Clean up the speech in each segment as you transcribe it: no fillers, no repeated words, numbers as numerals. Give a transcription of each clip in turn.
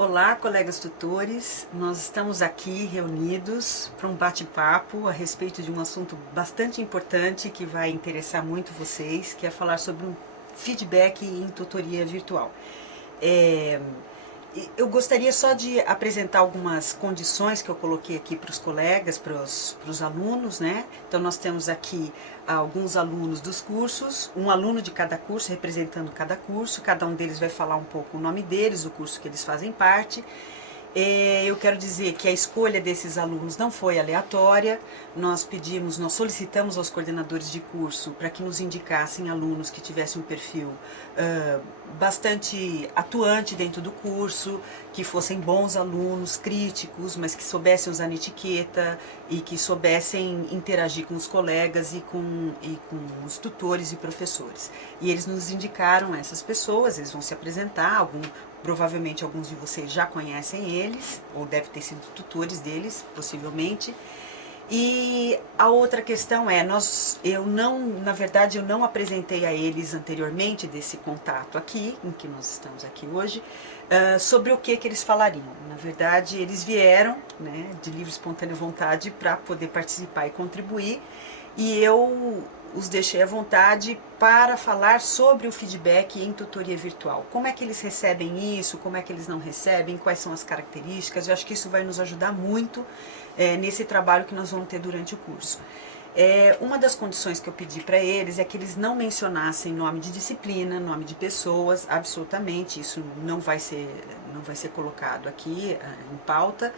Olá, colegas tutores. Nós estamos aqui reunidos para um bate-papo a respeito de um assunto bastante importante que vai interessar muito vocês, que é falar sobre um feedback em tutoria virtual. Eu gostaria só de apresentar algumas condições que eu coloquei aqui para os colegas, para os alunos, né? Então nós temos aqui alguns alunos dos cursos, um aluno de cada curso representando cada curso, cada um deles vai falar um pouco o nome deles, o curso que eles fazem parte. Eu quero dizer que a escolha desses alunos não foi aleatória, nós solicitamos aos coordenadores de curso para que nos indicassem alunos que tivessem um perfil bastante atuante dentro do curso, que fossem bons alunos, críticos, mas que soubessem usar etiqueta e que soubessem interagir com os colegas e com os tutores e professores. E eles nos indicaram essas pessoas, eles vão se apresentar, provavelmente alguns de vocês já conhecem eles, ou devem ter sido tutores deles, possivelmente. E a outra questão é, na verdade eu não apresentei a eles anteriormente desse contato aqui, em que nós estamos aqui hoje, sobre o que eles falariam. Na verdade eles vieram, né, de livre e espontânea vontade para poder participar e contribuir, e eu os deixei à vontade para falar sobre o feedback em tutoria virtual. Como é que eles recebem isso, como é que eles não recebem, quais são as características. Eu acho que isso vai nos ajudar muito nesse trabalho que nós vamos ter durante o curso. Uma das condições que eu pedi para eles é que eles não mencionassem nome de disciplina, nome de pessoas, absolutamente, isso não vai ser colocado aqui em pauta.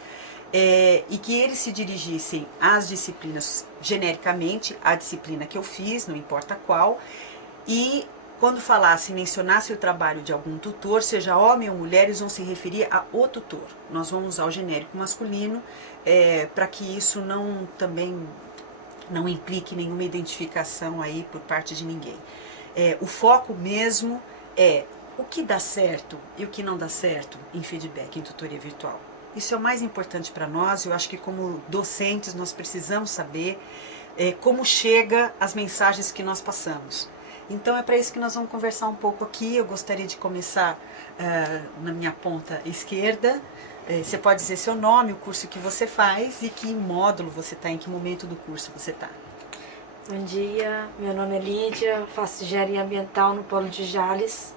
E que eles se dirigissem às disciplinas genericamente, à disciplina que eu fiz, não importa qual, e quando falassem, mencionassem o trabalho de algum tutor, seja homem ou mulher, eles vão se referir a o tutor. Nós vamos usar o genérico masculino para que isso também não implique nenhuma identificação aí por parte de ninguém. O foco mesmo é o que dá certo e o que não dá certo em feedback, em tutoria virtual. Isso é o mais importante para nós. Eu acho que como docentes nós precisamos saber como chega as mensagens que nós passamos. Então é para isso que nós vamos conversar um pouco aqui. Eu gostaria de começar na minha ponta esquerda. Você pode dizer seu nome, o curso que você faz e que módulo você está, em que momento do curso você está. Bom dia, meu nome é Lídia, faço engenharia ambiental no Polo de Jales.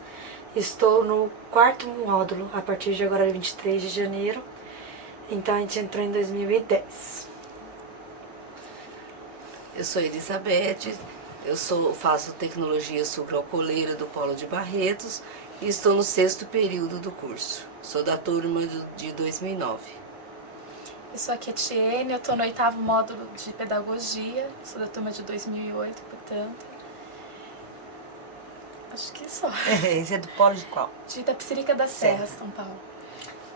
Estou no 4º módulo, a partir de agora, 23 de janeiro. Então a gente entrou em 2010. Eu sou Elizabeth, faço tecnologia sucroalcooleira do Polo de Barretos e estou no 6º período do curso. Sou da turma de 2009. Eu sou a Ketiene, eu estou no 8º módulo de pedagogia, sou da turma de 2008, portanto. Acho que só. Esse é do Polo de qual? De Itapecerica da Serra, São Paulo.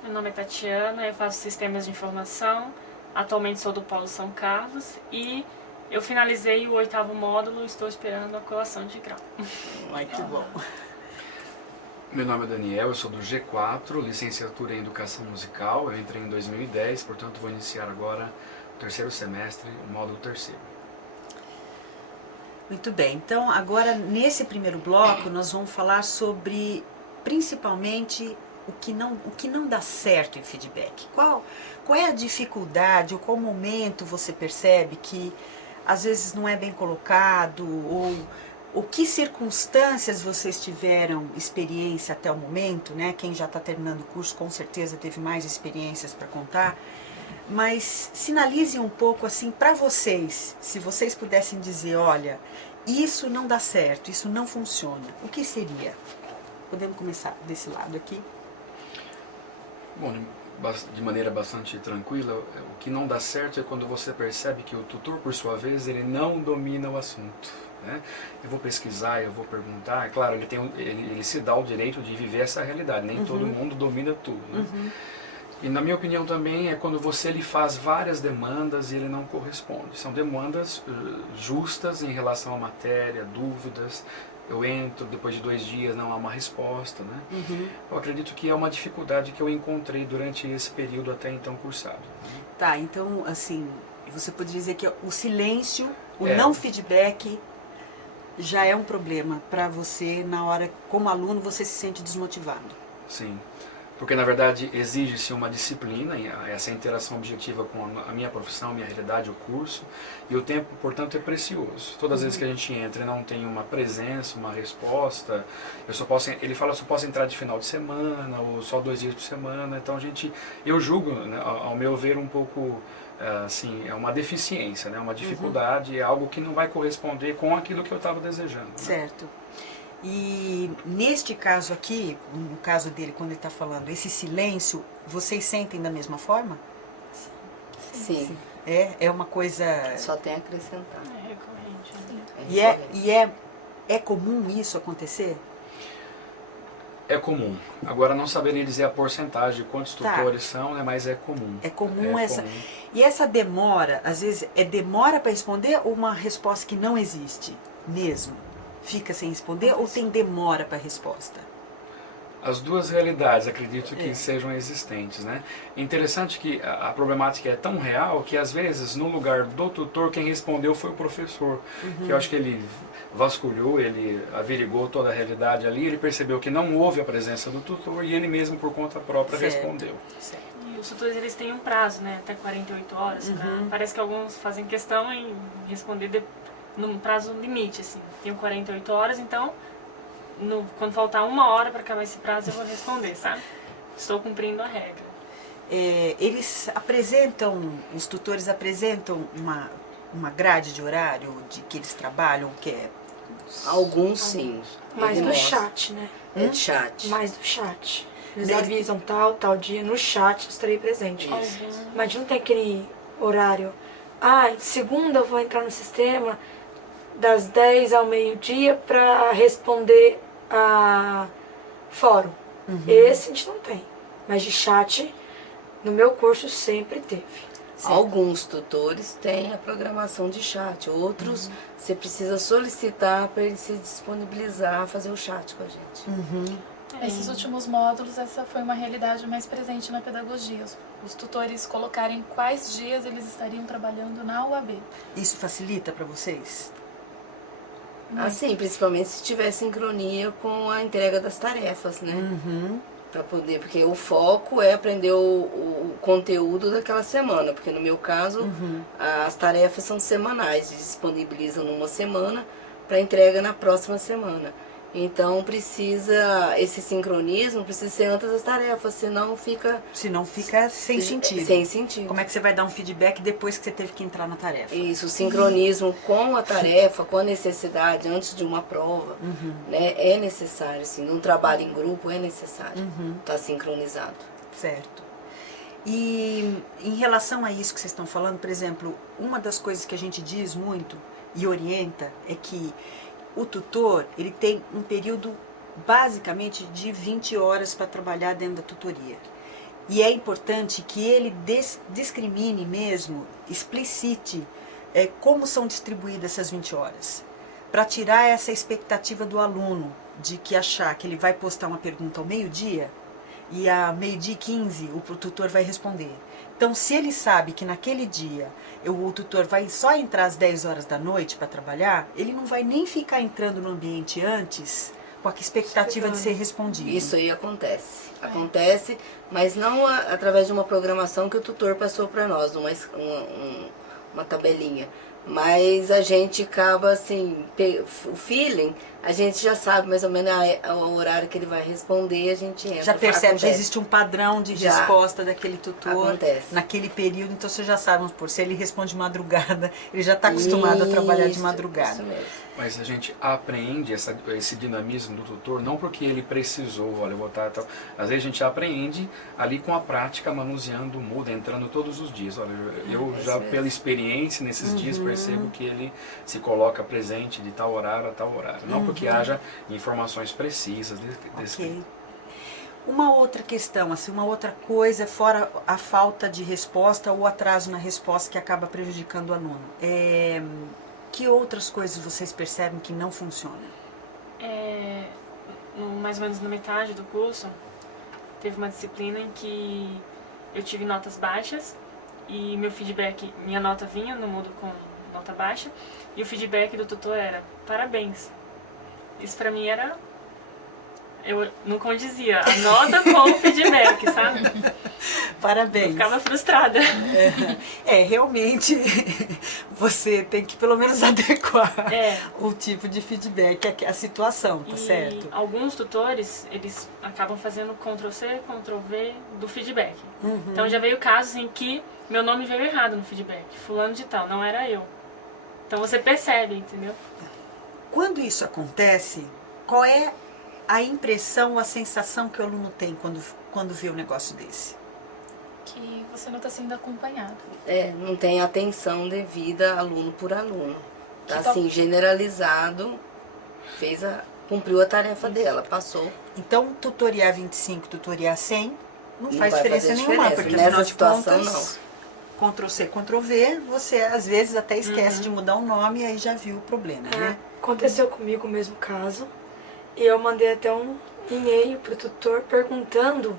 Meu nome é Tatiana, eu faço sistemas de informação, atualmente sou do Polo São Carlos e eu finalizei o 8º módulo e estou esperando a colação de grau. Ai, que bom. Meu nome é Daniel, eu sou do G4, licenciatura em Educação Musical, eu entrei em 2010, portanto vou iniciar agora o 3º semestre, o módulo 3º. Muito bem, então agora nesse primeiro bloco nós vamos falar sobre principalmente o que não dá certo em feedback. Qual é a dificuldade ou qual momento você percebe que às vezes não é bem colocado, ou que circunstâncias vocês tiveram experiência até o momento, né? Quem já está terminando o curso com certeza teve mais experiências para contar, mas sinalize um pouco assim para vocês, se vocês pudessem dizer, olha, isso não dá certo, isso não funciona, o que seria? Podemos começar desse lado aqui? Bom, de maneira bastante tranquila, o que não dá certo é quando você percebe que o tutor, por sua vez, ele não domina o assunto, né? Eu vou pesquisar, eu vou perguntar, é claro, ele se dá o direito de viver essa realidade, nem todo mundo domina tudo, né? E na minha opinião também é quando você lhe faz várias demandas e ele não corresponde. São demandas justas em relação à matéria, dúvidas. Eu entro, depois de 2 dias não há uma resposta, né? Eu acredito que é uma dificuldade que eu encontrei durante esse período até então cursado. Tá, então assim, você poderia dizer que o silêncio, o não feedback já é um problema para você na hora, como aluno, você se sente desmotivado. Sim. porque na verdade exige-se uma disciplina, essa interação objetiva com a minha profissão, a minha realidade, o curso, e o tempo, portanto, é precioso. Todas as vezes que a gente entra e não tem uma presença, uma resposta, ele fala, eu só posso entrar de final de semana, ou só 2 dias por semana, então eu julgo, né, ao meu ver, um pouco, assim, é uma deficiência, né, uma dificuldade, é algo que não vai corresponder com aquilo que eu estava desejando. Né? Certo. E neste caso aqui, no caso dele, quando ele está falando, esse silêncio, vocês sentem da mesma forma? Sim. É uma coisa... Só tem a acrescentar. É recorrente. Né? E é comum isso acontecer? É comum. Agora, não saberia dizer a porcentagem, quantos tutores são, né, mas é comum. É comum essa... Comum. E essa demora, às vezes, é demora para responder ou uma resposta que não existe mesmo? Fica sem responder ou tem demora para a resposta? As duas realidades, acredito que sejam existentes, né? É interessante que a problemática é tão real que, às vezes, no lugar do tutor, quem respondeu foi o professor. Que eu acho que ele vasculhou, ele averigou toda a realidade ali, ele percebeu que não houve a presença do tutor e ele mesmo, por conta própria, respondeu. Certo. E os tutores, eles têm um prazo, né? Até 48 horas. Parece que alguns fazem questão em responder num prazo limite, assim. Tenho 48 horas, então... quando faltar 1 hora para acabar esse prazo, eu vou responder, sabe? Estou cumprindo a regra. Eles apresentam, os tutores apresentam uma grade de horário de que eles trabalham, que é... Alguns sim. Mais no chat, né? É de chat. Mais do chat. Eles avisam tal dia, no chat eu estarei presente. Mas não tem aquele horário. Segunda eu vou entrar no sistema das 10 ao meio-dia para responder a fórum. Esse a gente não tem. Mas de chat, no meu curso sempre teve. Certo. Alguns tutores têm a programação de chat, outros você precisa solicitar para ele se disponibilizar a fazer o chat com a gente. Esses últimos módulos, essa foi uma realidade mais presente na pedagogia. Os tutores colocarem quais dias eles estariam trabalhando na UAB. Isso facilita para vocês? Assim, principalmente se tiver sincronia com a entrega das tarefas, né? Para poder, porque o foco é aprender o conteúdo daquela semana, porque no meu caso as tarefas são semanais, disponibilizam numa semana para entrega na próxima semana. Então esse sincronismo precisa ser antes das tarefas, senão fica sem sentido. Sem sentido. Como é que você vai dar um feedback depois que você teve que entrar na tarefa? Isso, o sincronismo com a tarefa, com a necessidade antes de uma prova, né, é necessário, assim, num trabalho em grupo é necessário estar sincronizado. Certo. E em relação a isso que vocês estão falando, por exemplo, uma das coisas que a gente diz muito e orienta é que o tutor, ele tem um período basicamente de 20 horas para trabalhar dentro da tutoria. E é importante que ele discrimine mesmo, explicite como são distribuídas essas 20 horas. Para tirar essa expectativa do aluno de que achar que ele vai postar uma pergunta ao meio-dia e a meio-dia e 15 o tutor vai responder. Então, se ele sabe que naquele dia o tutor vai só entrar às 10 horas da noite para trabalhar, ele não vai nem ficar entrando no ambiente antes com a expectativa de ser respondido. Isso aí acontece. Acontece, mas não através de uma programação que o tutor passou para nós, uma tabelinha. Mas a gente acaba assim, o feeling, a gente já sabe mais ou menos o horário que ele vai responder, a gente entra. Já percebe, já existe um padrão de resposta daquele tutor naquele período, então você já sabe, vamos supor, se ele responde de madrugada, ele já está acostumado a trabalhar de madrugada. Isso mesmo. Mas a gente aprende esse dinamismo do tutor, não porque ele precisou, olha, eu vou estar... Às vezes a gente aprende ali com a prática, manuseando o Moodle, entrando todos os dias. Olha, eu já pela experiência nesses dias percebo que ele se coloca presente de tal horário a tal horário. Não porque haja informações precisas desse Uma outra questão, assim, uma outra coisa, fora a falta de resposta ou atraso na resposta que acaba prejudicando o aluno. Que outras coisas vocês percebem que não funcionam? Mais ou menos na metade do curso, teve uma disciplina em que eu tive notas baixas e meu feedback, minha nota vinha no Moodle com nota baixa e o feedback do tutor era: parabéns. Isso pra mim era eu não condizia a nota com o feedback, sabe? Parabéns. Eu ficava frustrada. Realmente você tem que pelo menos adequar É. o tipo de feedback à situação, tá E certo? alguns tutores, eles acabam fazendo Ctrl+C, Ctrl+V do feedback. Então já veio casos em que meu nome veio errado no feedback. Fulano de tal, não era eu. Então você percebe, entendeu? Quando isso acontece, qual é a impressão, a sensação que o aluno tem quando vê um negócio desse? Que você não está sendo acompanhado. Não tem atenção devida aluno por aluno. Tá Que tal- assim, generalizado, cumpriu a tarefa dela, passou. Então, tutoriar 25, tutoriar 100, não Não faz vai diferença fazer nenhuma, diferença. porque Nessa afinal de situação, contas, Ctrl+C, Ctrl+V, você às vezes até esquece de mudar o nome e aí já viu o problema, né? Aconteceu comigo o mesmo caso. E eu mandei até um e-mail pro tutor perguntando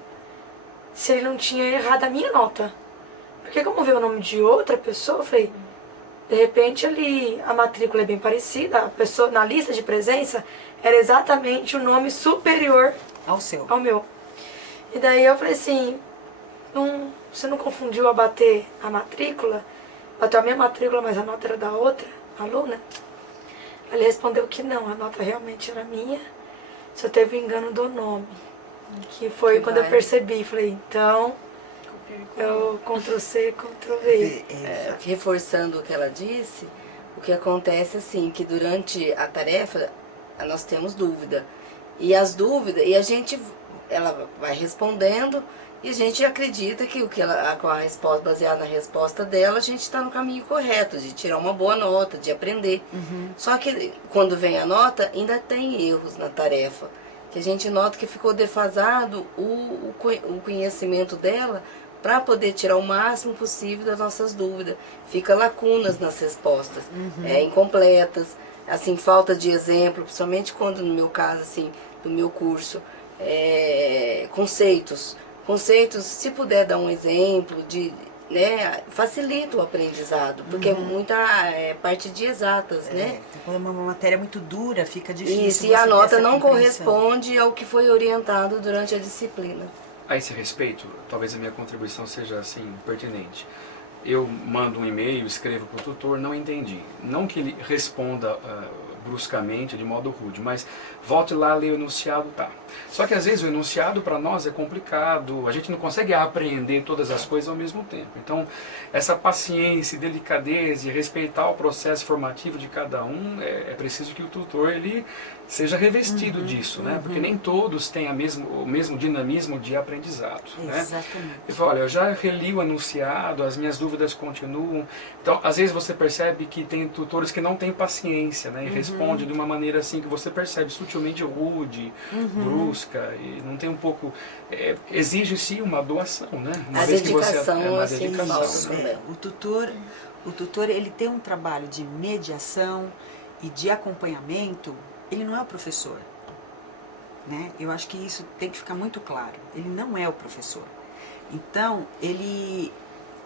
se ele não tinha errado a minha nota. Porque como veio o nome de outra pessoa, eu falei, de repente ali a matrícula é bem parecida, a pessoa na lista de presença era exatamente o nome superior Ao seu. ao meu. E daí eu falei assim, você não confundiu a bater a matrícula? Bateu a minha matrícula, mas a nota era da outra aluna? Ele respondeu que não, a nota realmente era minha, só teve o engano do nome. Que foi Que quando eu vai. percebi, falei, então eu Ctrl+C, Ctrl+V. Reforçando o que ela disse, o que acontece assim, que durante a tarefa nós temos dúvida. E as dúvidas, ela vai respondendo e a gente acredita que com a resposta, baseada na resposta dela, a gente está no caminho correto, de tirar uma boa nota, de aprender. Só que quando vem a nota, ainda tem erros na tarefa. Que a gente nota que ficou defasado o conhecimento dela para poder tirar o máximo possível das nossas dúvidas. Fica lacunas nas respostas, incompletas, assim, falta de exemplo, principalmente quando no meu caso, assim, do meu curso, conceitos, se puder dar um exemplo facilita o aprendizado, porque é muita parte de exatas, né? Quando é uma matéria muito dura, fica difícil. E se a nota não corresponde ao que foi orientado durante a disciplina. A esse respeito, talvez a minha contribuição seja assim pertinente. Eu mando um e-mail, escrevo para o tutor, não entendi. Não que ele responda bruscamente, de modo rude, mas volte lá, lê o enunciado, tá. Só que às vezes o enunciado para nós é complicado, a gente não consegue apreender todas as coisas ao mesmo tempo. Então, essa paciência, delicadeza e respeitar o processo formativo de cada um, é preciso que o tutor ele seja revestido disso, né? Porque nem todos têm o mesmo dinamismo de aprendizado. Exatamente. Né? Ele fala, olha, eu já reli o enunciado, as minhas dúvidas continuam. Então, às vezes você percebe que tem tutores que não têm paciência, né? E responde de uma maneira assim que você percebe sutilmente rude, brusca, e não tem um pouco... exige-se uma doação, né? Uma A vez que dedicação, você, uma assim, dedicação. falta também. O tutor ele tem um trabalho de mediação e de acompanhamento, ele não é o professor. Né? Eu acho que isso tem que ficar muito claro. Ele não é o professor. Então,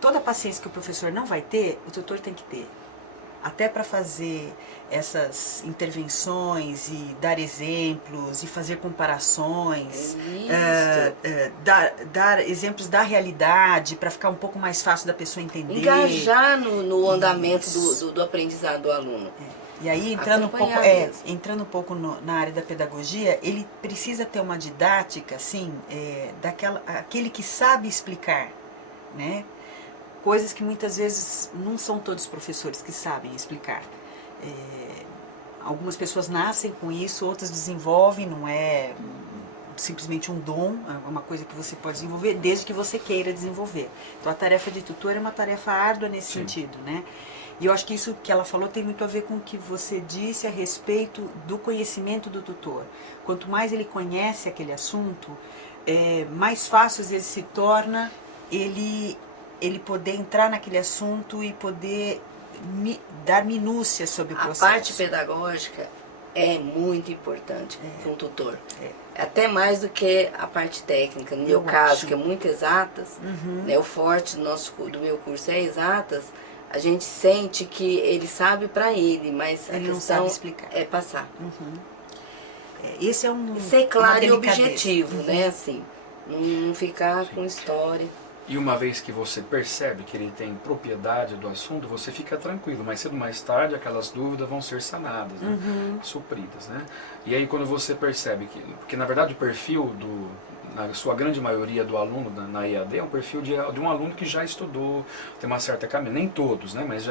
toda a paciência que o professor não vai ter, o tutor tem que ter. Até para fazer essas intervenções e dar exemplos e fazer comparações, dar exemplos da realidade para ficar um pouco mais fácil da pessoa entender. Engajar no andamento do aprendizado do aluno. E aí, entrando um pouco na área da pedagogia, ele precisa ter uma didática, assim, aquele que sabe explicar, né? Coisas que muitas vezes não são todos professores que sabem explicar. Algumas pessoas nascem com isso, outras desenvolvem, não é simplesmente um dom, é uma coisa que você pode desenvolver, desde que você queira desenvolver. Então a tarefa de tutor é uma tarefa árdua nesse sentido, né? E eu acho que isso que ela falou tem muito a ver com o que você disse a respeito do conhecimento do tutor. Quanto mais ele conhece aquele assunto, mais fácil às vezes se torna ele poder entrar naquele assunto e poder dar minúcias sobre o processo. A parte pedagógica é muito importante para um tutor. Até mais do que a parte técnica. No meu caso, que é muito exatas, né, o forte do meu curso é exatas, a gente sente que ele sabe para ele, mas ele a não questão sabe explicar. É passar. esse é um Ser claro e uma delicadeza. objetivo, né? Assim, não ficar com história. E uma vez que você percebe que ele tem propriedade do assunto, você fica tranquilo. Mais cedo ou mais tarde, aquelas dúvidas vão ser sanadas, né? Supridas, né? E aí quando você percebe que... Porque na verdade o perfil na sua grande maioria do aluno na EAD é um perfil de um aluno que já estudou, tem uma certa caminhada, nem todos, né, mas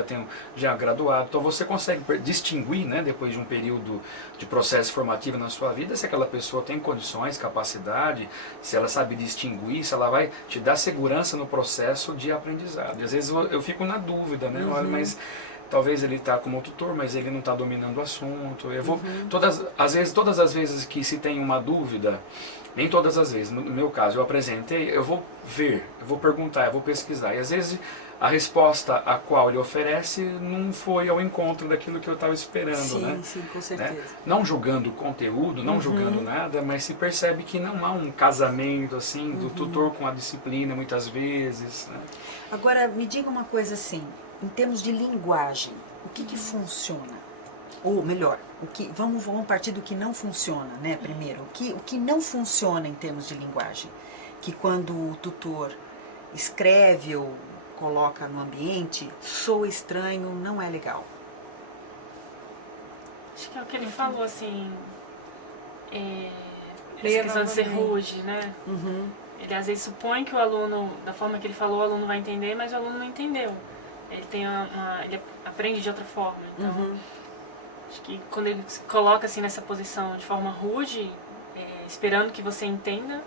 já graduado, então você consegue distinguir, né, depois de um período de processo formativo na sua vida, se aquela pessoa tem condições, capacidade, se ela sabe distinguir, se ela vai te dar segurança no processo de aprendizado. E às vezes eu fico na dúvida, né, olha, mas... Talvez ele está como tutor, mas ele não está dominando o assunto. Eu vou, todas as vezes que se tem uma dúvida, nem todas as vezes, no meu caso, eu apresentei, eu vou ver, eu vou perguntar, eu vou pesquisar. E às vezes a resposta a qual ele oferece não foi ao encontro daquilo que eu estava esperando. Sim, né? sim, com certeza. Né? Não julgando o conteúdo, não julgando nada, mas se percebe que não há um casamento assim do tutor com a disciplina muitas vezes. Né? Agora, me diga uma coisa assim, em termos de linguagem, o que funciona? Ou melhor, vamos partir do que não funciona, né, primeiro. O que não funciona em termos de linguagem? Que quando o tutor escreve ou coloca no ambiente, soa estranho, não é legal. Acho que é o que ele falou, assim, essa questão de ser rude, né? Ele às vezes supõe que o aluno, da forma que ele falou, o aluno vai entender, mas o aluno não entendeu. Ele ele aprende de outra forma. Então, acho que quando ele se coloca assim nessa posição de forma rude, esperando que você entenda,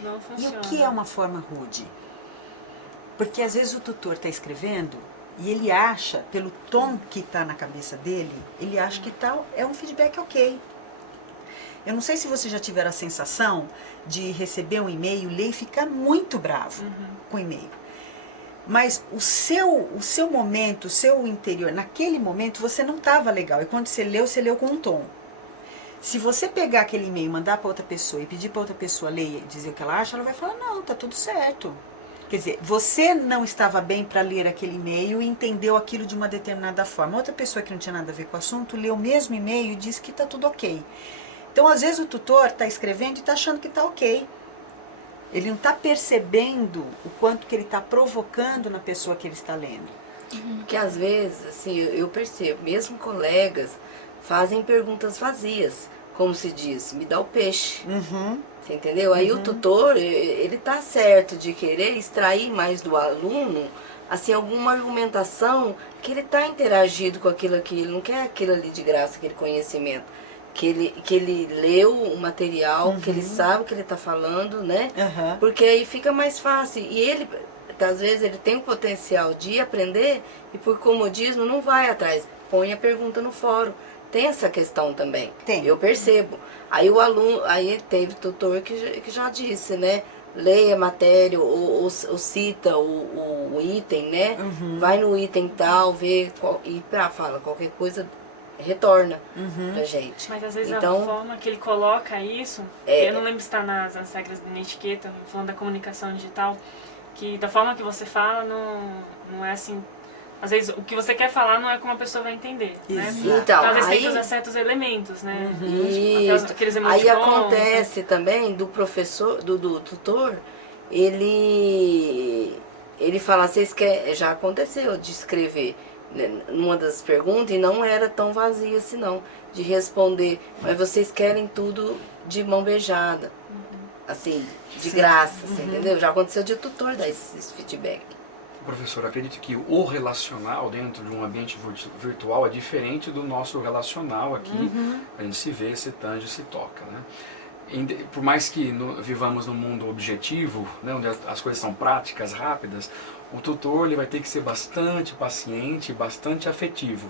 não funciona. E o que é uma forma rude? Porque às vezes o tutor está escrevendo e ele acha, pelo tom que está na cabeça dele, ele acha que tal é um feedback ok. Eu não sei se você já tiveram a sensação de receber um e-mail, ler e ficar muito bravo com o e-mail. Mas o seu momento, o seu interior, naquele momento você não estava legal. E quando você leu com um tom. Se você pegar aquele e-mail, mandar para outra pessoa e pedir para outra pessoa ler e dizer o que ela acha, ela vai falar, não, tá tudo certo. Quer dizer, você não estava bem para ler aquele e-mail e entendeu aquilo de uma determinada forma. Outra pessoa que não tinha nada a ver com o assunto, leu o mesmo e-mail e disse que tá tudo ok. Então, às vezes o tutor está escrevendo e está achando que tá ok. Ele não está percebendo o quanto que ele está provocando na pessoa que ele está lendo. Porque às vezes, assim, eu percebo, mesmo colegas fazem perguntas vazias, como se diz, me dá o peixe. Você entendeu? Aí o tutor, ele tá certo de querer extrair mais do aluno, assim, alguma argumentação que ele tá interagindo com aquilo aqui, ele não quer aquilo ali de graça, aquele conhecimento. Que ele leu o material, que ele sabe o que ele está falando, né? Porque aí fica mais fácil. E ele, às vezes, ele tem o potencial de aprender e por comodismo não vai atrás. Põe a pergunta no fórum. Tem essa questão também. Tem. Eu percebo. Aí o aluno, aí teve tutor que já disse, né? Leia a matéria ou cita o item, né? Vai no item tal, vê e fala qualquer coisa, retorna pra gente. Mas às vezes então, a forma que ele coloca isso, eu não lembro se está nas regras da etiqueta, falando da comunicação digital, que da forma que você fala não é assim. Às vezes o que você quer falar não é como a pessoa vai entender, né? Então, às vezes tem que usar certos elementos, né? Aqueles aí acontece também do professor, do tutor, ele fala, vocês querem, já aconteceu de escrever numa das perguntas e não era tão vazia assim não, de responder, mas vocês querem tudo de mão beijada, assim, de graça, assim, entendeu? Já aconteceu de tutor dar esse feedback. Professor, acredito que o relacional dentro de um ambiente virtual é diferente do nosso relacional aqui. A gente se vê, se tange, se toca, né? Por mais que vivamos num mundo objetivo, né, onde as coisas são práticas, rápidas, o tutor ele vai ter que ser bastante paciente, bastante afetivo.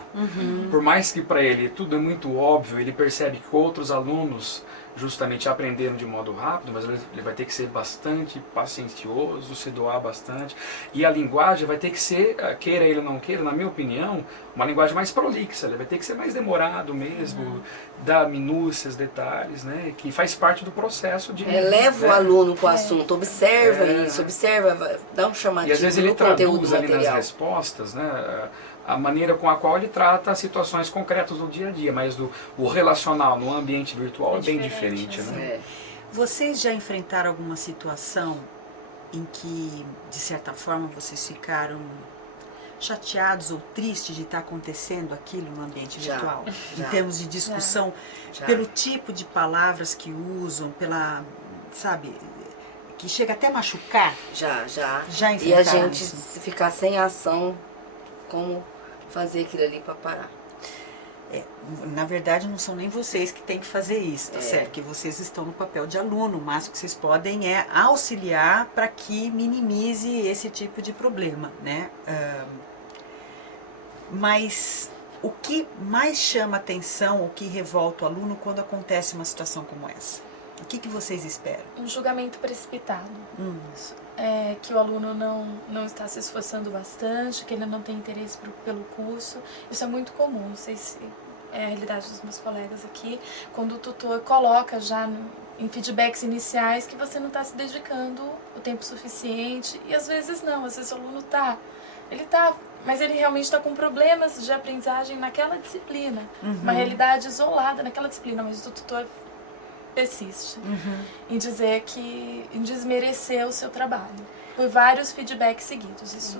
Por mais que para ele tudo é muito óbvio, ele percebe que outros alunos justamente aprenderam de modo rápido, mas ele vai ter que ser bastante paciencioso, se doar bastante. E a linguagem vai ter que ser, queira ele ou não queira, na minha opinião, uma linguagem mais prolixa. Ele vai ter que ser mais demorado mesmo, dar minúcias, detalhes, né? Que faz parte do processo de... Leva o aluno para o assunto, observa isso, observa, dá um chamativo. E às vezes ele no conteúdo traduz ali material. nas respostas, né? a maneira com a qual ele trata as situações concretas do dia a dia, mas o relacional no ambiente virtual é bem diferente, né? É. Vocês já enfrentaram alguma situação em que, de certa forma, vocês ficaram chateados ou tristes de estar acontecendo aquilo no ambiente Já, virtual? Em já. termos de discussão, Já. pelo tipo de palavras que usam, pela, sabe, que chega até a machucar? Já. Já E a enfrentaram gente isso? se ficar sem ação, como fazer aquilo ali para parar. Na verdade, não são nem vocês que têm que fazer isso, tá É. certo? Que vocês estão no papel de aluno, o máximo que vocês podem é auxiliar para que minimize esse tipo de problema, né? Mas o que mais chama atenção, o que revolta o aluno quando acontece uma situação como essa? O que vocês esperam? Um julgamento precipitado. Isso. Que o aluno não está se esforçando bastante, que ele não tem interesse pelo curso. Isso é muito comum, não sei se é a realidade dos meus colegas aqui, quando o tutor coloca já em feedbacks iniciais que você não está se dedicando o tempo suficiente, e às vezes não, às vezes o aluno mas ele realmente está com problemas de aprendizagem naquela disciplina, uma realidade isolada naquela disciplina, mas o tutor persiste em dizer em desmerecer o seu trabalho por vários feedbacks seguidos. Isso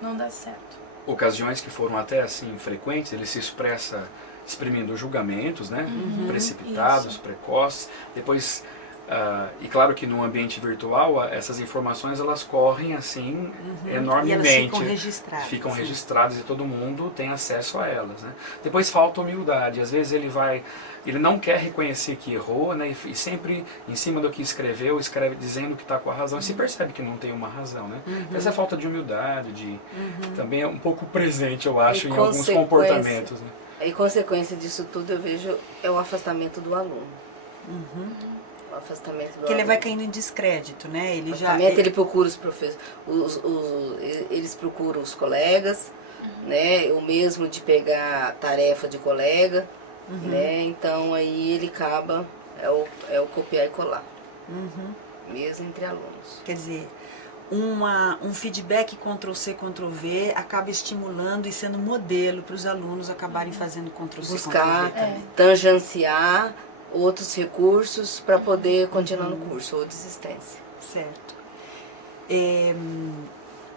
não dá certo. Ocasiões que foram até assim frequentes, ele se expressa exprimindo julgamentos, né? Precipitados, isso. precoces. Depois, e claro que no ambiente virtual essas informações elas correm assim enormemente. E elas ficam registradas. Ficam sim. registradas e todo mundo tem acesso a elas, né? Depois falta humildade. Às vezes ele não quer reconhecer que errou, né? E sempre em cima do que escreveu, escreve dizendo que está com a razão. E se percebe que não tem uma razão, né? Essa falta de humildade, também é um pouco presente, eu acho, E em alguns comportamentos, né? E consequência disso tudo eu vejo é o afastamento do aluno. O afastamento do Porque ele aluno. vai caindo em descrédito, né? Ele já Ele procura os professores, eles procuram os colegas, né? O mesmo de pegar tarefa de colega, né? Então aí ele acaba, é o copiar e colar, mesmo entre alunos. Quer dizer, um feedback Ctrl+C, Ctrl+V acaba estimulando e sendo modelo para os alunos acabarem fazendo Ctrl+C, Buscar, Ctrl+V também. tangenciar outros recursos para poder continuar no curso, ou desistência. Certo.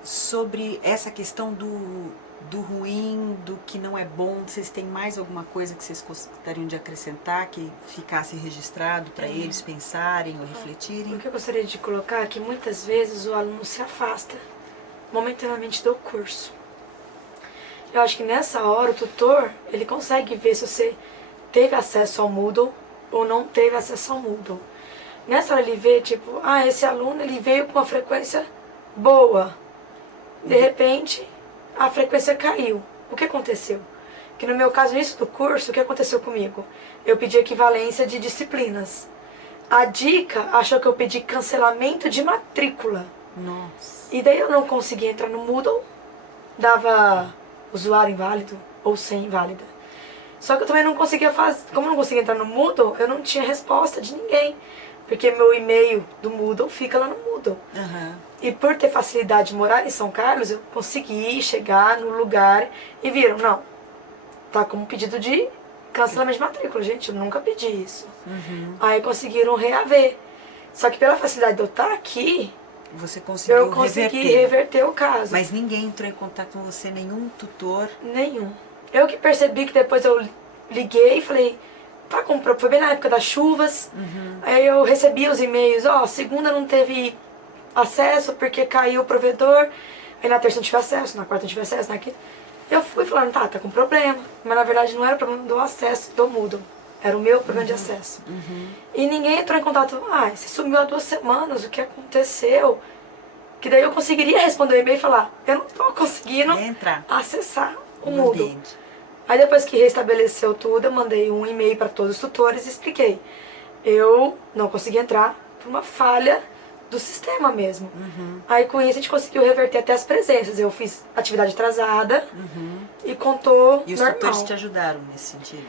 Sobre essa questão do ruim, do que não é bom, vocês têm mais alguma coisa que vocês gostariam de acrescentar, que ficasse registrado para eles pensarem ou refletirem? O que eu gostaria de colocar é que muitas vezes o aluno se afasta momentaneamente do curso. Eu acho que nessa hora o tutor, ele consegue ver se você teve acesso ao Moodle ou não teve acesso ao Moodle. Nessa hora ele vê, tipo, esse aluno ele veio com uma frequência boa. De repente, a frequência caiu. O que aconteceu? Que no meu caso, no início do curso, o que aconteceu comigo? Eu pedi equivalência de disciplinas. A dica achou que eu pedi cancelamento de matrícula. Nossa. E daí eu não conseguia entrar no Moodle, dava usuário inválido ou sem inválida. Só que eu também não conseguia fazer, como eu não conseguia entrar no Moodle, eu não tinha resposta de ninguém. Porque meu e-mail do Moodle fica lá no Moodle. E por ter facilidade de morar em São Carlos, eu consegui chegar no lugar e viram, não, tá como pedido de cancelamento de matrícula. Gente, eu nunca pedi isso. Aí conseguiram reaver. Só que pela facilidade de eu estar aqui, Você conseguiu eu consegui reverter o caso. Mas ninguém entrou em contato com você, nenhum tutor? Nenhum. Eu que percebi que depois eu liguei e falei, foi bem na época das chuvas, aí eu recebi os e-mails, segunda não teve acesso porque caiu o provedor, aí na terça não tive acesso, na quarta não tive acesso, na quinta. Eu fui falando, tá com problema, mas na verdade não era o problema do acesso do Moodle, era o meu problema de acesso. E ninguém entrou em contato, você sumiu há 2 semanas, o que aconteceu? Que daí eu conseguiria responder o e-mail e falar, eu não estou conseguindo acessar o Moodle. Ambiente. Aí depois que restabeleceu tudo, eu mandei um e-mail para todos os tutores e expliquei. Eu não consegui entrar por uma falha do sistema mesmo. Aí com isso a gente conseguiu reverter até as presenças. Eu fiz atividade atrasada e contou E os normal. tutores te ajudaram nesse sentido?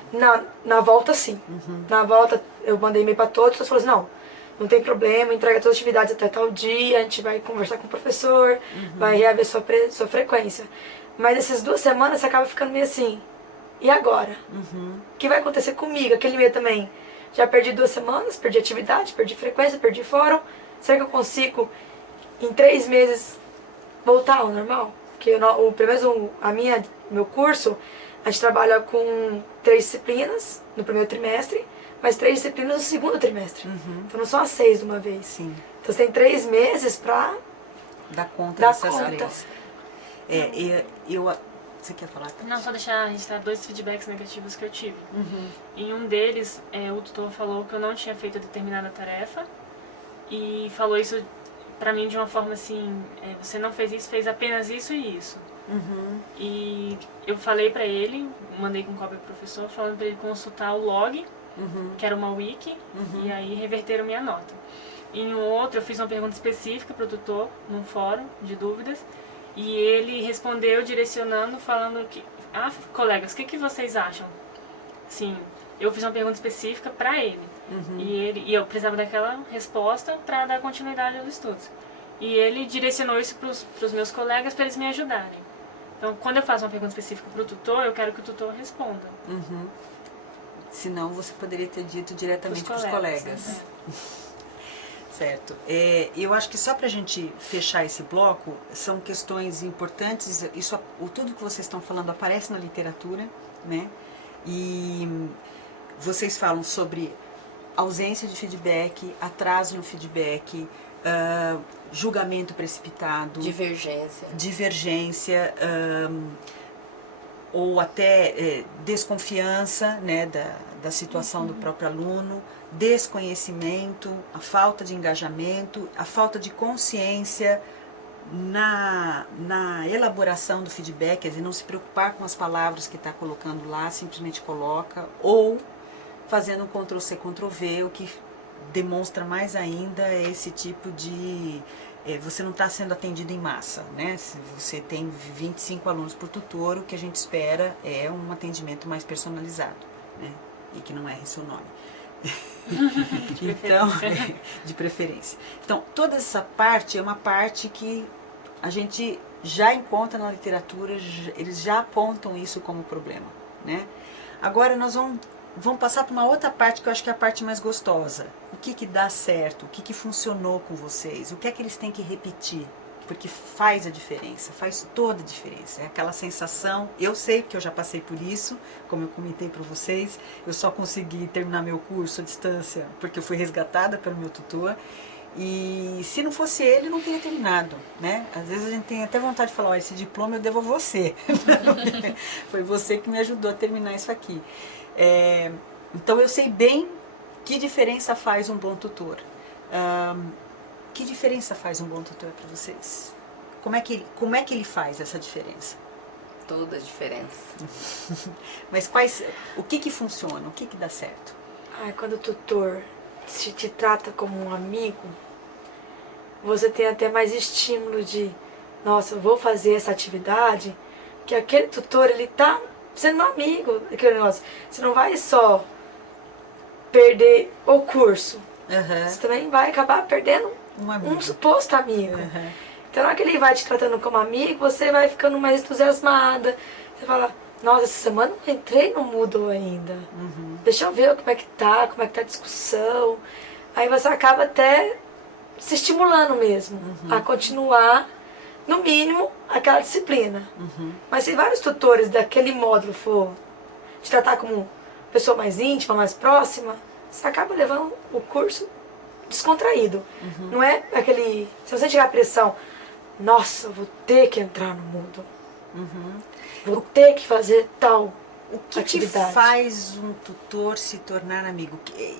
Na volta sim. Na volta eu mandei e-mail para todos, eles falaram assim, não, não tem problema, entrega todas as atividades até tal dia, a gente vai conversar com o professor, vai reaver sua frequência. Mas essas 2 semanas você acaba ficando meio assim, e agora? O que vai acontecer comigo? Aquele meio também, já perdi 2 semanas, perdi atividade, perdi frequência, perdi fórum, será que eu consigo em 3 meses voltar ao normal? Porque meu curso, a gente trabalha com 3 disciplinas no primeiro trimestre, mas 3 disciplinas no segundo trimestre. Então não são as 6 de uma vez. Sim. Então você tem 3 meses pra Dar conta dar dessas conta. 3. Você quer falar? Não, só deixar registrar 2 feedbacks negativos que eu tive. Em um deles, o tutor falou que eu não tinha feito determinada tarefa e falou isso pra mim de uma forma assim, você não fez isso, fez apenas isso e isso. E eu falei pra ele, mandei com cópia pro professor, falando pra ele consultar o log, que era uma wiki, e aí reverteram minha nota. Em um outro, eu fiz uma pergunta específica pro tutor, num fórum de dúvidas, e ele respondeu direcionando, falando que, colegas, o que vocês acham? Sim, eu fiz uma pergunta específica pra ele, e eu precisava daquela resposta para dar continuidade aos estudos. E ele direcionou isso pros meus colegas para eles me ajudarem. Então, quando eu faço uma pergunta específica pro tutor, eu quero que o tutor responda. Senão você poderia ter dito diretamente para os colegas. Né? Certo. Eu acho que só para a gente fechar esse bloco, são questões importantes. Tudo que vocês estão falando aparece na literatura, né? E vocês falam sobre ausência de feedback, atraso no feedback, julgamento precipitado, divergência, ou até desconfiança, né, da situação do próprio aluno, desconhecimento, a falta de engajamento, a falta de consciência na elaboração do feedback, quer dizer, não se preocupar com as palavras que está colocando lá, simplesmente coloca, ou fazendo um Ctrl+C, Ctrl+V, o que demonstra mais ainda esse tipo de... você não está sendo atendido em massa, né? Se você tem 25 alunos por tutor, o que a gente espera é um atendimento mais personalizado, né? E que não erre seu nome. Então, de preferência. Então, toda essa parte é uma parte que a gente já encontra na literatura, eles já apontam isso como problema, né? Agora nós vamos passar para uma outra parte que eu acho que é a parte mais gostosa. O que dá certo, o que funcionou com vocês, o que é que eles têm que repetir, porque faz a diferença, faz toda a diferença. É aquela sensação, eu sei que eu já passei por isso, como eu comentei para vocês, eu só consegui terminar meu curso à distância porque eu fui resgatada pelo meu tutor, e se não fosse ele, não teria terminado, né? Às vezes a gente tem até vontade de falar, ó, esse diploma eu devo a você, foi você que me ajudou a terminar isso aqui. Então eu sei bem que diferença faz um bom tutor. Que diferença faz um bom tutor para vocês? Como é que ele faz essa diferença? Toda a diferença. Mas o que funciona? O que dá certo? Quando o tutor te trata como um amigo, você tem até mais estímulo de, nossa, eu vou fazer essa atividade, que aquele tutor, ele tá sendo um amigo, aquele negócio. Você não vai só perder o curso, você também vai acabar perdendo um suposto amigo. Então, na hora que ele vai te tratando como amigo, você vai ficando mais entusiasmada. Você fala, nossa, essa semana eu entrei no Moodle ainda. Deixa eu ver como é que tá a discussão. Aí você acaba até se estimulando mesmo a continuar, no mínimo, aquela disciplina. Mas se vários tutores daquele módulo for te tratar como pessoa mais íntima, mais próxima, você acaba levando o curso descontraído. Não é aquele... Se você tiver a pressão, nossa, vou ter que entrar no Moodle. Vou ter que fazer tal atividade. O que faz um tutor se tornar amigo?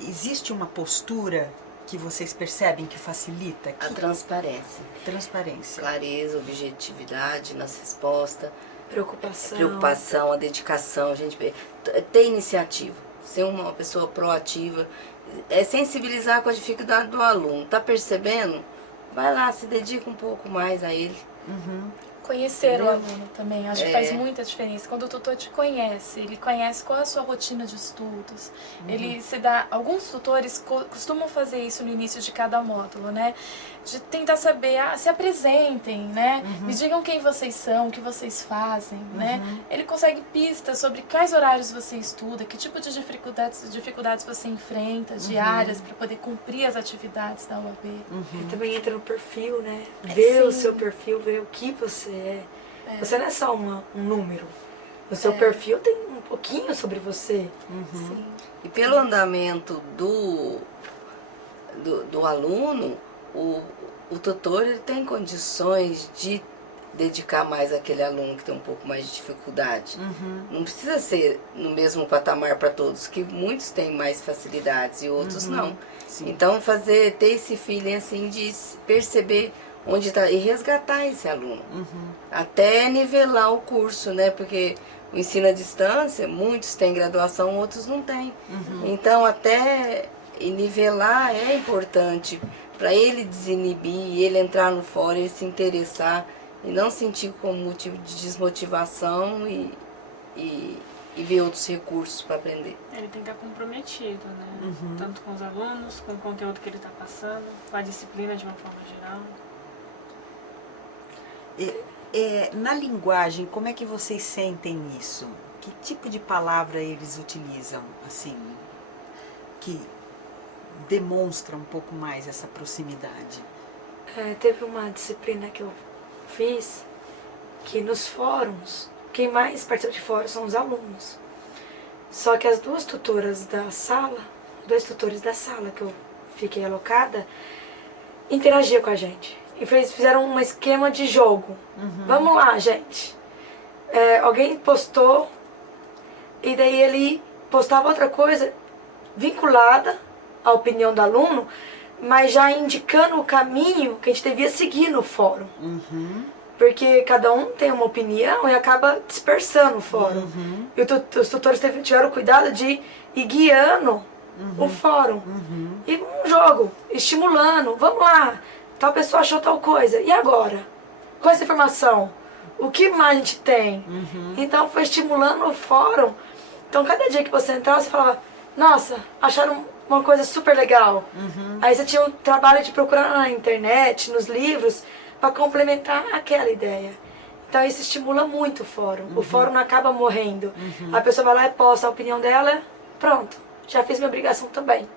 Existe uma postura que vocês percebem que facilita? A transparência. Transparência. Clareza, objetividade nas respostas. Preocupação, a dedicação, a gente ter iniciativa. Ser uma pessoa proativa. Sensibilizar com a dificuldade do aluno. Tá percebendo? Vai lá, se dedica um pouco mais a ele. Conhecer o Entendeu? aluno também, acho que faz muita diferença. Quando o tutor te conhece, ele conhece qual é a sua rotina de estudos, ele se dá... Alguns tutores costumam fazer isso no início de cada módulo, né? De tentar saber, se apresentem, né? Me digam quem vocês são, o que vocês fazem, né? Ele consegue pistas sobre quais horários você estuda, que tipo de dificuldades você enfrenta, diárias, para poder cumprir as atividades da UAB. E também entra no perfil, né? Ver o sim. seu perfil, ver o que você é. Você não é só um número. O seu perfil tem um pouquinho sobre você. Sim. E pelo andamento do aluno, o tutor ele tem condições de dedicar mais àquele aluno que tem um pouco mais de dificuldade. Não precisa ser no mesmo patamar para todos, que muitos têm mais facilidades e outros não. Sim. Então ter esse feeling assim de perceber onde está e resgatar esse aluno. Até nivelar o curso, né? Porque o ensino à distância, muitos têm graduação, outros não têm. Então até nivelar é importante para ele desinibir, ele entrar no fórum, ele se interessar e não sentir como motivo de desmotivação e ver outros recursos para aprender. Ele tem que estar comprometido, né? Tanto com os alunos, com o conteúdo que ele está passando, com a disciplina de uma forma geral. Na linguagem, como é que vocês sentem isso? Que tipo de palavra eles utilizam, assim, que demonstra um pouco mais essa proximidade? Teve uma disciplina que eu fiz que nos fóruns, quem mais participa de fórum são os alunos. Só que as duas tutoras da sala, dois tutores da sala que eu fiquei alocada, interagiam com a gente. E fizeram um esquema de jogo. Vamos lá, gente. Alguém postou, e daí ele postava outra coisa vinculada à opinião do aluno, mas já indicando o caminho que a gente devia seguir no fórum. Porque cada um tem uma opinião e acaba dispersando o fórum. E os tutores tiveram cuidado de ir guiando o fórum. E um jogo, estimulando. Vamos lá, tal pessoa achou tal coisa. E agora? Com essa informação, o que mais a gente tem? Então foi estimulando o fórum. Então cada dia que você entrava, você falava, nossa, acharam uma coisa super legal. Aí você tinha o trabalho de procurar na internet, nos livros, para complementar aquela ideia. Então isso estimula muito o fórum. O fórum não acaba morrendo. A pessoa vai lá e posta a opinião dela, pronto, já fiz minha obrigação também.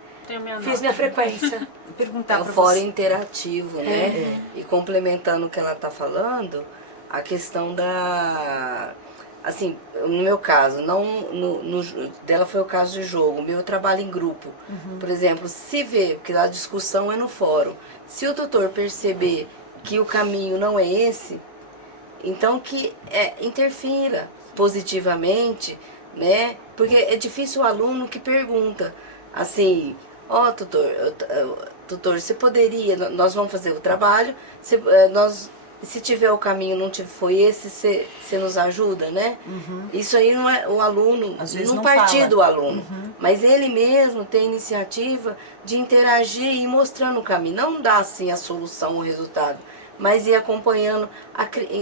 Fiz minha frequência. Perguntar É o para fórum você. interativo, né? E complementando o que ela está falando, a questão da... Assim, no meu caso, dela foi o caso de jogo, o meu trabalho em grupo. Por exemplo, se vê, porque a discussão é no fórum, se o tutor perceber que o caminho não é esse, então que interfira positivamente, né? Porque é difícil o aluno que pergunta assim, tutor, você poderia, nós vamos fazer o trabalho, se tiver o caminho não foi esse, você nos ajuda, né? Isso aí não é o aluno, Às vezes não não partir fala. do aluno, mas ele mesmo tem a iniciativa de interagir e ir mostrando o caminho, não dar assim a solução, o resultado, mas ir acompanhando,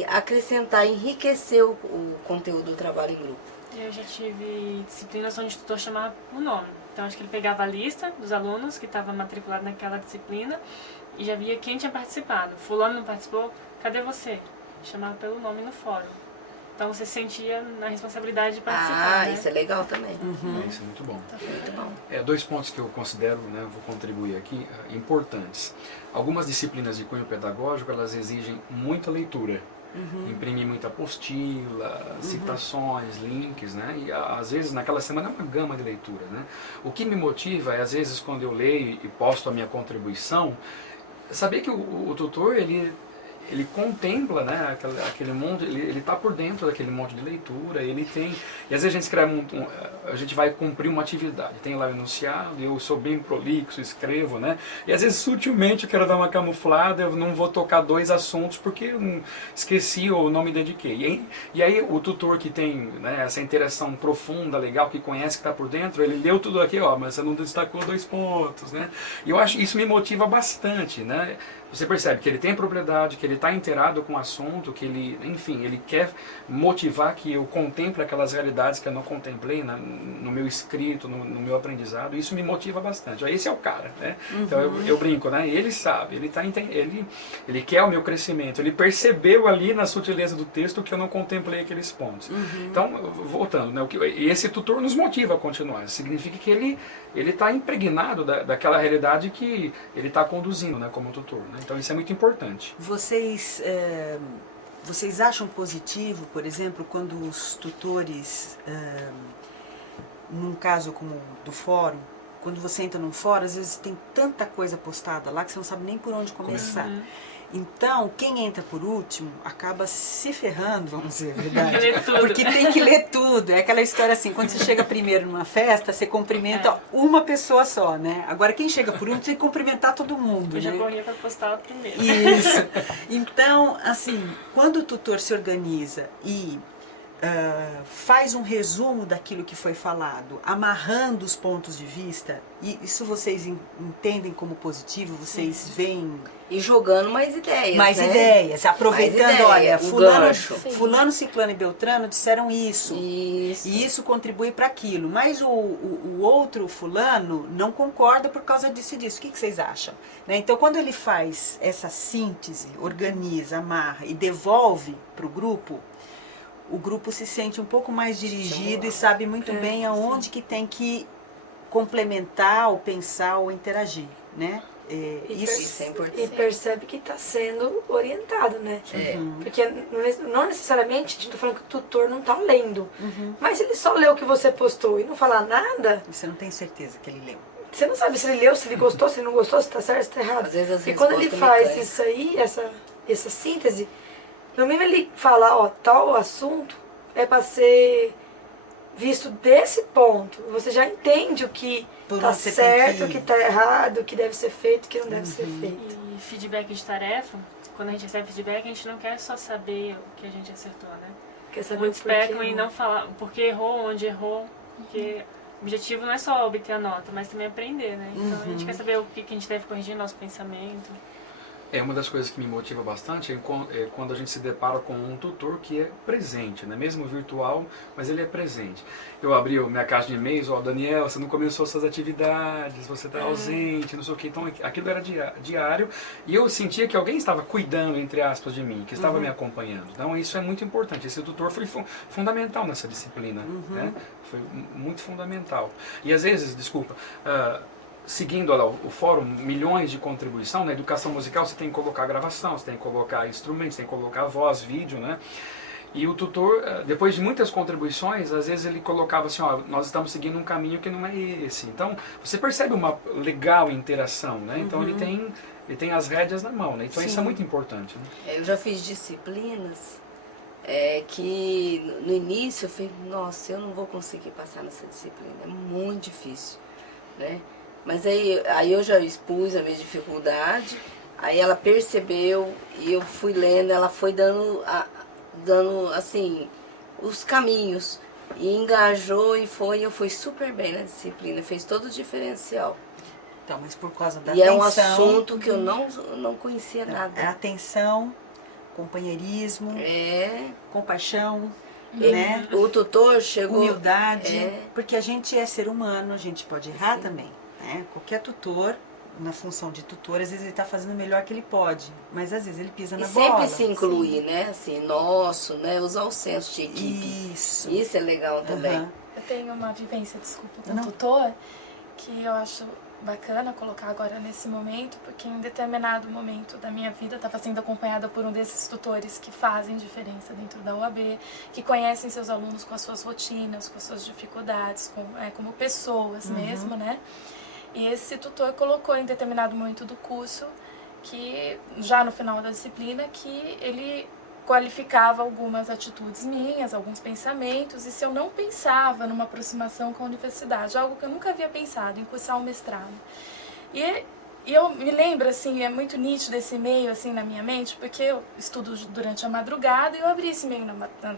acrescentar, enriquecer o conteúdo do trabalho em grupo. Eu já tive disciplinas onde o tutor chamava por nome. Então acho que ele pegava a lista dos alunos que estavam matriculados naquela disciplina e já via quem tinha participado. Fulano não participou, cadê você? Chamava pelo nome no fórum. Então você sentia na responsabilidade de participar. Né? Isso é legal também. Isso é muito bom. Muito bom. Dois pontos que eu considero, né, vou contribuir aqui, importantes. Algumas disciplinas de cunho pedagógico, elas exigem muita leitura. Imprimir muita apostila, citações, links, né? E às vezes naquela semana é uma gama de leitura, né? O que me motiva é, às vezes, quando eu leio e posto a minha contribuição, saber que o tutor, ele contempla, né, aquele monte, ele está por dentro daquele monte de leitura, ele tem... E às vezes a gente escreve a gente vai cumprir uma atividade, tem lá o enunciado, eu sou bem prolixo, escrevo, né? E às vezes sutilmente eu quero dar uma camuflada, eu não vou tocar dois assuntos porque eu não esqueci ou não me dediquei. E aí o tutor que tem, né, essa interação profunda, legal, que conhece, que está por dentro, ele leu tudo aqui, mas você não destacou 2 pontos, né? E eu acho que isso me motiva bastante, né? você percebe que ele tem propriedade, que ele está inteirado com o assunto, que ele, enfim, ele quer motivar que eu contemple aquelas realidades que eu não contemplei no meu escrito, no meu aprendizado. Isso me motiva bastante. Esse é o cara, né? Então eu brinco, né? Ele sabe, ele quer o meu crescimento, ele percebeu ali na sutileza do texto que eu não contemplei aqueles pontos. Então, voltando, né? Esse tutor nos motiva a continuar. Significa que ele está impregnado daquela realidade que ele está conduzindo, né, como tutor, né? Então isso é muito importante. Vocês acham positivo, por exemplo, quando os tutores, num caso como do fórum, quando você entra num fórum, às vezes tem tanta coisa postada lá que você não sabe nem por onde começar. Então, quem entra por último acaba se ferrando, vamos dizer a verdade. Porque tem que ler tudo. É aquela história assim, quando você chega primeiro numa festa, você cumprimenta uma pessoa só, né? Agora, quem chega por último tem que cumprimentar todo mundo. Eu já né? corria para postar primeiro. Isso. Então, assim, quando o tutor se organiza e faz um resumo daquilo que foi falado, amarrando os pontos de vista, e isso vocês entendem como positivo, vocês veem... E jogando mais ideias, mais né? ideias, aproveitando, Mais ideia, olha, gancho. fulano, ciclano e beltrano disseram isso, Isso. e isso contribui para aquilo, mas o outro fulano não concorda por causa disso e disso, o que vocês acham? Né? Então, quando ele faz essa síntese, organiza, amarra e devolve para o grupo se sente um pouco mais dirigido e sabe muito bem aonde que tem que complementar, ou pensar, ou interagir, né? Isso é importante. E percebe que está sendo orientado, né? Porque não necessariamente a gente está falando que o tutor não está lendo. Mas se ele só leu o que você postou e não falar nada... Você não tem certeza que ele leu. Você não sabe se ele leu, se ele gostou, se ele não gostou, se está certo, se está errado. Às vezes e quando ele faz isso aí, essa síntese, no mínimo ele fala, ó, tal assunto é para ser visto desse ponto. Você já entende o que está certo, o que está errado, o que deve ser feito, o que não deve ser feito. E feedback de tarefa, quando a gente recebe feedback, a gente não quer só saber o que a gente acertou, né? Quer saber Muitos o porquê pecam em não falar o porquê errou, onde errou, porque o objetivo não é só obter a nota, mas também aprender, né? Então a gente quer saber o que a gente deve corrigir no nosso pensamento. Uma das coisas que me motiva bastante é quando a gente se depara com um tutor que é presente, né? Mesmo virtual, mas ele é presente. Eu abri minha caixa de e-mails, Daniel, você não começou suas atividades, você está ausente, não sei o que. Então aquilo era diário e eu sentia que alguém estava cuidando, entre aspas, de mim, que estava me acompanhando. Então isso é muito importante. Esse tutor foi fundamental nessa disciplina, né? Foi muito fundamental. E às vezes, desculpa... seguindo lá, o fórum, milhões de contribuição, na educação musical você tem que colocar gravação, você tem que colocar instrumentos, tem que colocar voz, vídeo, né? E o tutor, depois de muitas contribuições, às vezes ele colocava assim, ó, nós estamos seguindo um caminho que não é esse. Então, você percebe uma legal interação, né? Então ele tem as rédeas na mão, né? Então isso é muito importante, né? Eu já fiz disciplinas que no início eu falei, nossa, eu não vou conseguir passar nessa disciplina, é muito difícil, né? Mas aí eu já expus a minha dificuldade, aí ela percebeu e eu fui lendo, ela foi dando assim, os caminhos, e engajou e eu fui super bem na disciplina, fez todo o diferencial. Então, mas por causa da atenção... E é um atenção, assunto que eu não conhecia nada. É atenção, companheirismo, compaixão, né? O tutor chegou... Humildade, porque a gente é ser humano, a gente pode errar também. Né? Qualquer tutor, na função de tutor, às vezes ele está fazendo o melhor que ele pode, mas às vezes ele pisa na bola. E sempre se incluir, né? Assim, né? Usar o senso de equipe. Isso é legal também. Eu tenho uma vivência, desculpa, com tutor, que eu acho bacana colocar agora nesse momento, porque em determinado momento da minha vida estava sendo acompanhada por um desses tutores que fazem diferença dentro da UAB, que conhecem seus alunos com as suas rotinas, com as suas dificuldades, como pessoas mesmo, né? E esse tutor colocou em determinado momento do curso, que já no final da disciplina, que ele qualificava algumas atitudes minhas, alguns pensamentos, e se eu não pensava numa aproximação com a universidade, algo que eu nunca havia pensado, em cursar um mestrado. E eu me lembro, assim, é muito nítido esse e-mail, assim, na minha mente, porque eu estudo durante a madrugada, e eu abri esse e-mail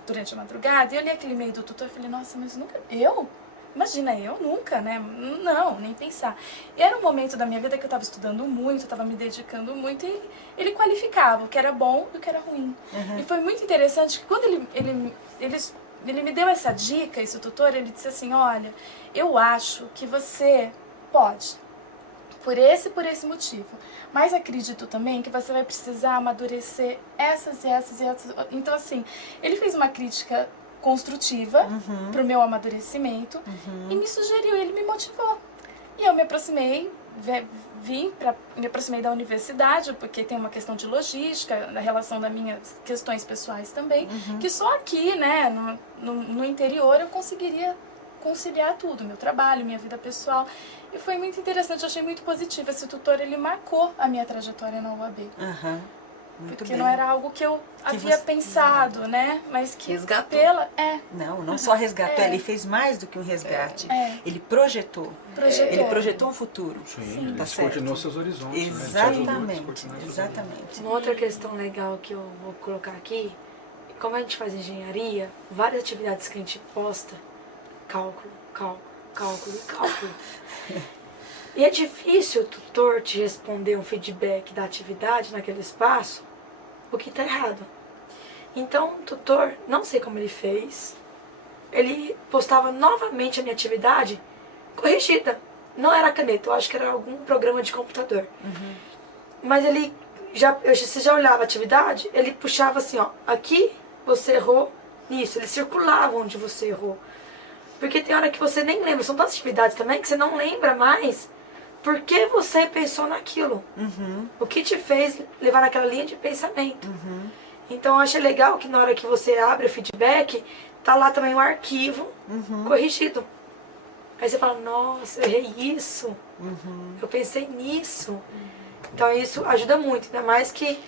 durante a madrugada, e eu li aquele e-mail do tutor e falei, nossa, mas nunca... Eu Imagina, eu nunca, né? Não, nem pensar. E era um momento da minha vida que eu estava estudando muito, eu estava me dedicando muito, e ele qualificava o que era bom e o que era ruim. E foi muito interessante que quando ele me deu essa dica, esse tutor, ele disse assim, olha, eu acho que você pode, por esse motivo. Mas acredito também que você vai precisar amadurecer essas e essas e essas. Então, assim, ele fez uma crítica construtiva pro meu amadurecimento e me sugeriu, ele me motivou. E eu me aproximei, me aproximei da universidade, porque tem uma questão de logística, na relação das minhas questões pessoais também, que só aqui, né, no interior eu conseguiria conciliar tudo, meu trabalho, minha vida pessoal. E foi muito interessante, eu achei muito positivo. Esse tutor, ele marcou a minha trajetória na UAB. Muito Porque bem. não era algo que eu havia pensado, né? Mas que resgatou. Não só resgatou, ele fez mais do que um resgate. Ele projetou. Ele projetou um futuro. Sim, ele tá descortinou certo? seus horizontes. Exatamente, exatamente. Uma outra questão legal que eu vou colocar aqui, como a gente faz engenharia, várias atividades que a gente posta, cálculo, cálculo e cálculo. E é difícil o tutor te responder um feedback da atividade naquele espaço, o que está errado. Então, o tutor, não sei como ele fez, ele postava novamente a minha atividade corrigida. Não era caneta, eu acho que era algum programa de computador. Mas ele, você já olhava a atividade, ele puxava assim, ó, aqui você errou nisso, ele circulava onde você errou. Porque tem hora que você nem lembra, são tantas atividades também que você não lembra mais por que você pensou naquilo. O que te fez levar naquela linha de pensamento. Então eu achei legal que na hora que você abre o feedback, tá lá também o arquivo corrigido. Aí você fala, nossa, eu errei isso, eu pensei nisso. Então isso ajuda muito, ainda mais que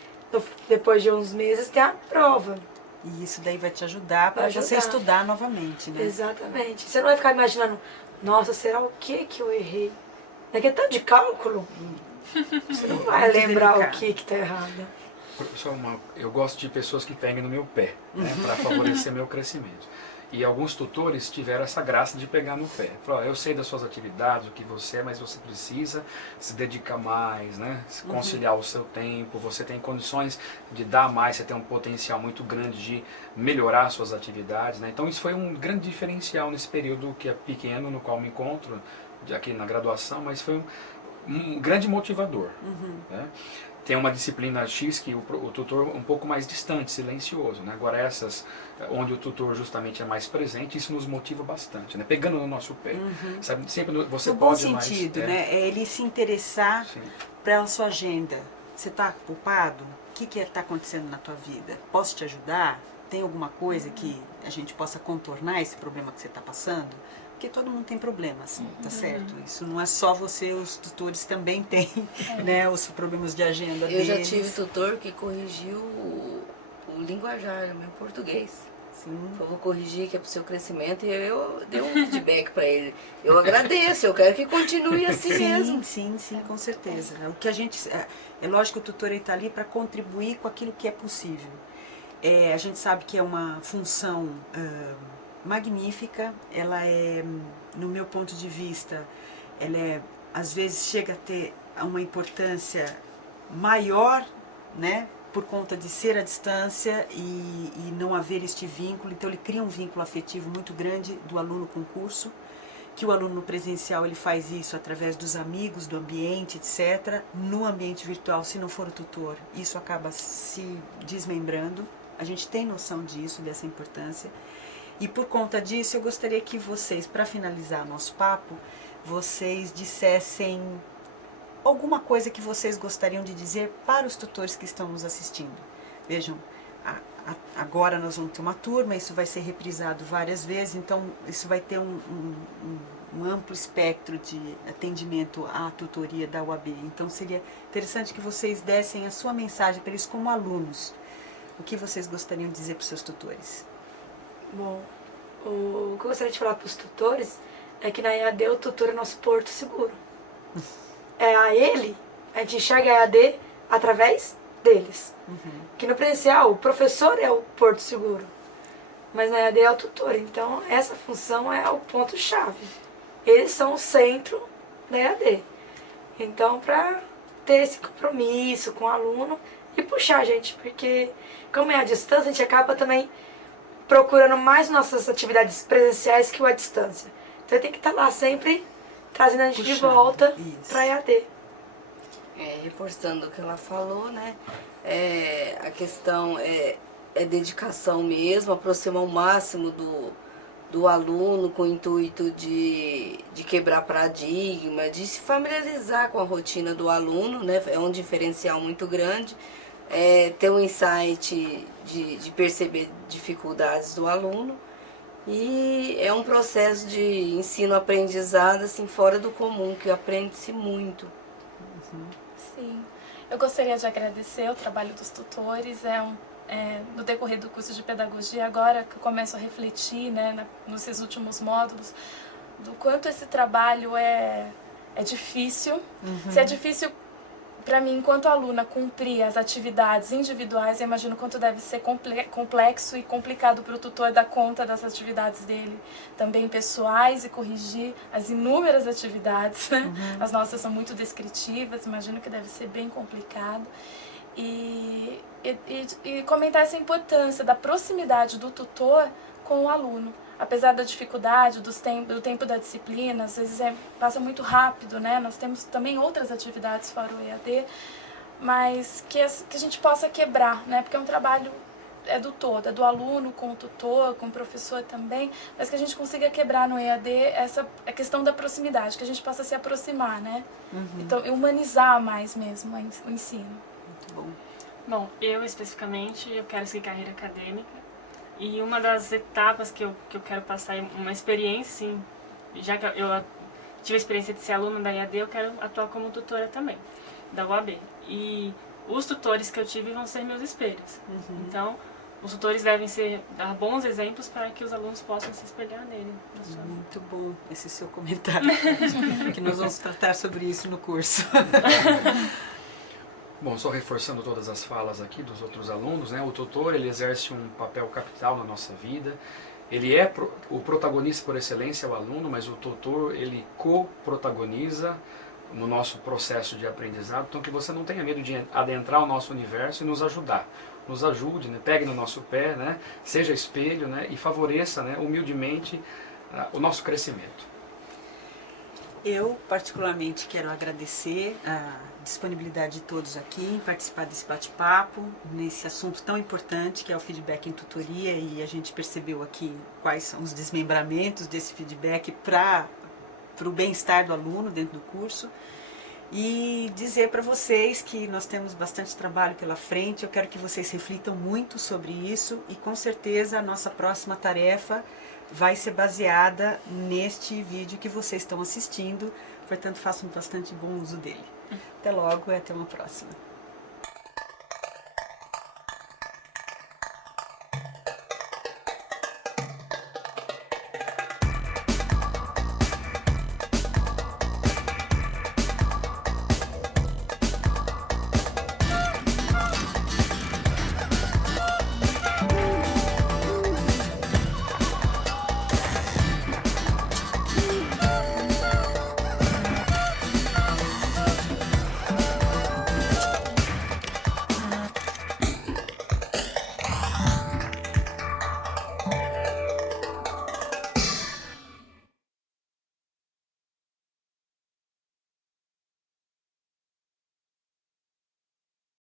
depois de uns meses tem a prova. E isso daí vai te ajudar para você estudar novamente, né? Exatamente. Você não vai ficar imaginando, nossa, será o que eu errei? É que é tanto de cálculo, você não vai lembrar o que tá errado. Pessoal, eu gosto de pessoas que peguem no meu pé, né, para favorecer meu crescimento. E alguns tutores tiveram essa graça de pegar no pé. Falaram, eu sei das suas atividades, o que você é, mas você precisa se dedicar mais, né? Conciliar o seu tempo, você tem condições de dar mais, você tem um potencial muito grande de melhorar suas atividades, né? Então isso foi um grande diferencial nesse período que é pequeno, no qual me encontro, aqui na graduação, mas foi um grande motivador, né? Tem uma disciplina X que o tutor um pouco mais distante, silencioso, né? Agora essas, onde o tutor justamente é mais presente, isso nos motiva bastante, né? Pegando no nosso pé, sabe? Sempre você no pode bom sentido, mais, né? É ele se interessar pela sua agenda. Você está ocupado? O que está acontecendo na tua vida? Posso te ajudar? Tem alguma coisa que a gente possa contornar esse problema que você está passando? Porque todo mundo tem problemas, tá certo? Isso não é só você, os tutores também têm, né, os problemas de agenda deles. Eu já tive tutor que corrigiu o linguajar, o meu português. Eu vou corrigir que é pro seu crescimento, e eu dei um feedback para ele. Eu agradeço, eu quero que continue assim mesmo. Sim, com certeza. O que a gente, é lógico que o tutor está ali para contribuir com aquilo que é possível. A gente sabe que é uma função magnífica, ela é, no meu ponto de vista, ela é, às vezes chega a ter uma importância maior, né, por conta de ser à distância e não haver este vínculo. Então ele cria um vínculo afetivo muito grande do aluno com o curso, que o aluno no presencial ele faz isso através dos amigos, do ambiente, etc. No ambiente virtual, se não for o tutor, isso acaba se desmembrando. A gente tem noção disso, dessa importância. E por conta disso, eu gostaria que vocês, para finalizar nosso papo, vocês dissessem alguma coisa que vocês gostariam de dizer para os tutores que estão nos assistindo. Vejam, agora nós vamos ter uma turma, isso vai ser reprisado várias vezes, então isso vai ter um amplo espectro de atendimento à tutoria da UAB. Então seria interessante que vocês dessem a sua mensagem para eles como alunos. O que vocês gostariam de dizer para os seus tutores? Bom, o que eu gostaria de falar para os tutores é que na EAD o tutor é nosso porto seguro. É a gente enxerga a EAD através deles. Que no presencial o professor é o porto seguro. mas na EAD é o tutor. Então, essa função é o ponto-chave. Eles são o centro da EAD. Então, para ter esse compromisso com o aluno e puxar a gente, porque como é à distância, a gente acaba também procurando mais nossas atividades presenciais que o à distância. Então, tem que estar lá sempre trazendo a gente de volta para a EAD. Reforçando o que ela falou, né? A questão é dedicação mesmo, aproximar o máximo do aluno com o intuito de quebrar paradigma, de se familiarizar com a rotina do aluno, né? É um diferencial muito grande. Ter um insight de perceber dificuldades do aluno. E é um processo de ensino-aprendizado assim, fora do comum, que aprende-se muito. Sim, eu gostaria de agradecer o trabalho dos tutores. No decorrer do curso de pedagogia, agora que eu começo a refletir, né, nesses últimos módulos, do quanto esse trabalho é difícil. Se é difícil para mim, enquanto aluna, cumprir as atividades individuais, eu imagino quanto deve ser complexo e complicado para o tutor dar conta das atividades dele, também pessoais, e corrigir as inúmeras atividades, né? As nossas são muito descritivas, imagino que deve ser bem complicado. E comentar essa importância da proximidade do tutor com o aluno. Apesar da dificuldade, do tempo da disciplina, às vezes passa muito rápido, né? Nós temos também outras atividades fora o EAD, mas que a gente possa quebrar, né? Porque é um trabalho do todo, é do aluno com o tutor, com o professor também, mas que a gente consiga quebrar no EAD a questão da proximidade, que a gente possa se aproximar, né? Então, humanizar mais mesmo o ensino. Muito bom. Bom, eu especificamente, eu quero seguir carreira acadêmica. E uma das etapas que eu quero passar é uma experiência, assim, já que eu tive a experiência de ser aluna da EAD, eu quero atuar como tutora também, da UAB. E os tutores que eu tive vão ser meus espelhos. Então, os tutores devem dar bons exemplos para que os alunos possam se espelhar nele. Muito bom esse seu comentário, que nós vamos tratar sobre isso no curso. Bom, só reforçando todas as falas aqui dos outros alunos, né? O tutor, ele exerce um papel capital na nossa vida. Ele é o protagonista por excelência, é o aluno, mas o tutor, ele co-protagoniza no nosso processo de aprendizado. Então, que você não tenha medo de adentrar o nosso universo e nos ajudar. Nos ajude, né? Pegue no nosso pé, né? Seja espelho, né? E favoreça, né? Humildemente o nosso crescimento. Eu, particularmente, quero agradecer a disponibilidade de todos aqui em participar desse bate-papo, nesse assunto tão importante que é o feedback em tutoria, e a gente percebeu aqui quais são os desmembramentos desse feedback para o bem-estar do aluno dentro do curso. E dizer para vocês que nós temos bastante trabalho pela frente, eu quero que vocês reflitam muito sobre isso e com certeza a nossa próxima tarefa vai ser baseada neste vídeo que vocês estão assistindo, portanto façam bastante bom uso dele. Até logo e até uma próxima.